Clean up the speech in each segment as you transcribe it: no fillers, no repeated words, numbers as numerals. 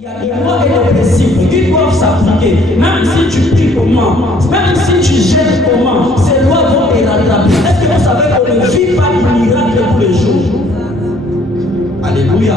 Il y a des lois et des principes qui doivent s'appliquer. Même si tu pries comment, même si tu jettes comment, ces lois vont te rattraper. Est-ce que vous savez qu'on ne vit pas du miracle tous les jours? Alléluia.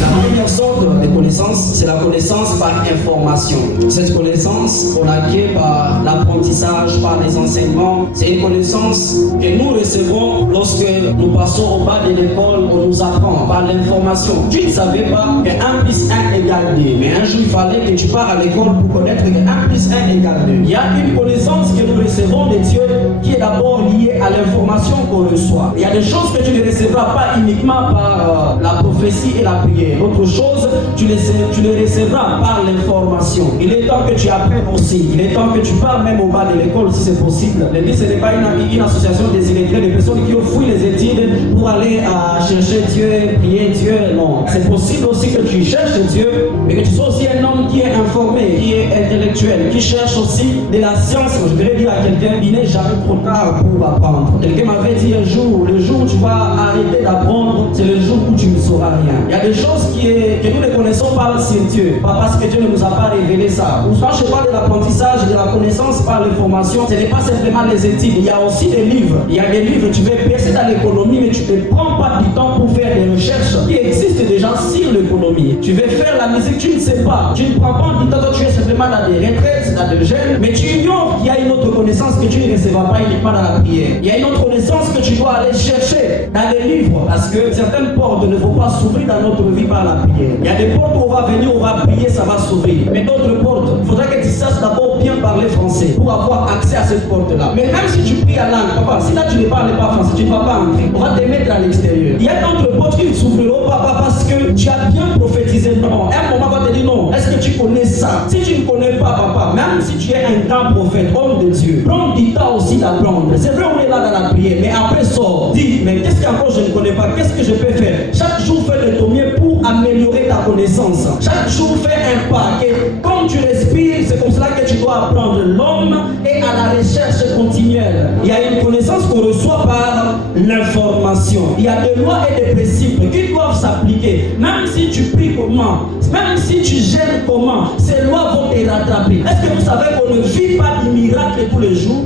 La première sorte de connaissance, c'est la connaissance par information. Cette connaissance, on l'acquiert par l'apprentissage, par les enseignements. C'est une connaissance que nous recevons lorsque nous passons au bas de l'école, on nous apprend par l'information. Tu ne savais pas que 1 plus 1 égale 2, mais un jour il fallait que tu pars à l'école pour connaître que 1 plus 1 égale 2. Il y a une connaissance que nous recevons de Dieu qui est d'abord liée à l'information qu'on reçoit. Il y a des choses que tu ne recevras pas uniquement par la prophétie et la prière. Autre chose, tu les recevras par l'information. Il est temps que tu apprennes aussi. Il est temps que tu parles même au bas de l'école si c'est possible. L'église, ce n'est pas une association des illettrés, des personnes qui ont fouillé les études pour aller chercher Dieu, prier Dieu. Non. C'est possible aussi que tu cherches Dieu, mais que tu sois aussi un homme qui est informé, qui est intellectuel, qui cherche aussi de la science. Je voudrais dire à quelqu'un, il n'est jamais trop tard pour apprendre. Quelqu'un m'avait dit un jour, le jour où tu vas arrêter d'apprendre, c'est le jour où tu ne sauras rien. Il y a des choses que nous ne connaissons pas sur Dieu, pas parce que Dieu ne nous a pas révélé ça. Quand je parle de l'apprentissage, de la connaissance par l'information, ce n'est pas simplement les études, il y a aussi des livres. Il y a des livres, tu veux percer dans l'économie, mais tu ne prends pas du temps pour faire des recherches qui existent déjà sur l'économie. Tu veux faire la musique, tu ne sais pas. Tu ne prends pas du temps, tu es simplement dans des retraites, dans des jeunes, mais tu ignores qu'il y a une autre connaissance que tu ne recevras pas uniquement dans la prière. Il y a une autre connaissance que tu dois aller chercher dans les livres, parce que certaines portes ne vont pas s'ouvrir dans notre vie par la prière. Il y a des portes où on va venir, on va prier, ça va s'ouvrir. Mais d'autres portes, il faudra que tu saches d'abord bien parler français pour avoir accès à cette porte-là. Mais même si tu pries à langue, papa, si là tu ne parles pas français, tu ne vas pas entrer. On va te mettre à l'extérieur. Il y a d'autres portes qui ne s'ouvriront pas parce que tu as bien prophétisé. Non, un moment va te dire non. Est-ce que tu connais ça? Si tu ne connais pas, papa, même si tu es un grand prophète, homme de Dieu, prends du temps aussi d'apprendre. C'est vrai, on est là dans la prière, mais après sort, dis, mais qu'est-ce qu'encore je ne connais pas? Qu'est-ce que je peux faire? Chaque jour, fais de ton mieux pour améliorer ta connaissance. Chaque jour, fais un pas. Et quand tu respires, c'est comme cela que tu dois apprendre. L'homme est à la recherche continuelle. Il y a une connaissance qu'on reçoit par l'information. Il y a des lois et des principes qui doivent s'appliquer. Même si tu pries comment, même si tu gênes comment, ces lois vont te rattraper. Est-ce que vous savez qu'on ne vit pas du miracle tous les jours?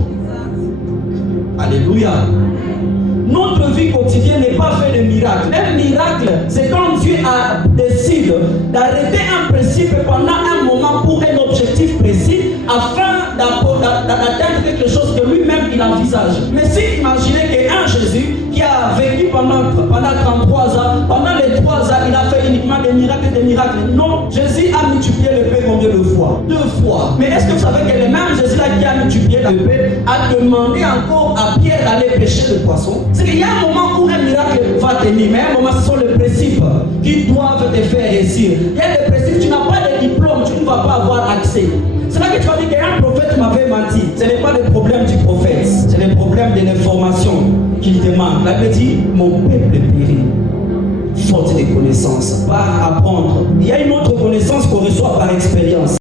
Alléluia. Notre vie quotidienne n'est pas faite de miracles. Un miracle, c'est quand Dieu décide d'arrêter un principe pendant un moment pour un objectif précis afin d'atteindre quelque chose que lui-même il envisage. Mais si imaginez qu'un Jésus qui a vécu pendant 33 ans, pendant les 3 ans, il a fait uniquement des miracles. Non, Jésus a multiplié le pain combien de fois? 2 fois. Mais est-ce que vous savez que le même Jésus là qui a multiplié le pain a demandé encore à Pierre d'aller pêcher le poisson? C'est qu'il y a un moment où un miracle va tenir, mais un moment ce sont les principes qui doivent te faire réussir. Il y a des principes, tu n'as pas de diplôme, tu ne vas pas avoir accès. C'est là que tu vas dire qu'un prophète m'avait menti. Ce n'est pas le problème du prophète, c'est le problème de l'information qu'il demande. La Bible dit, mon peuple périt, faute de connaissances, par apprendre. Il y a une autre connaissance qu'on reçoit par expérience.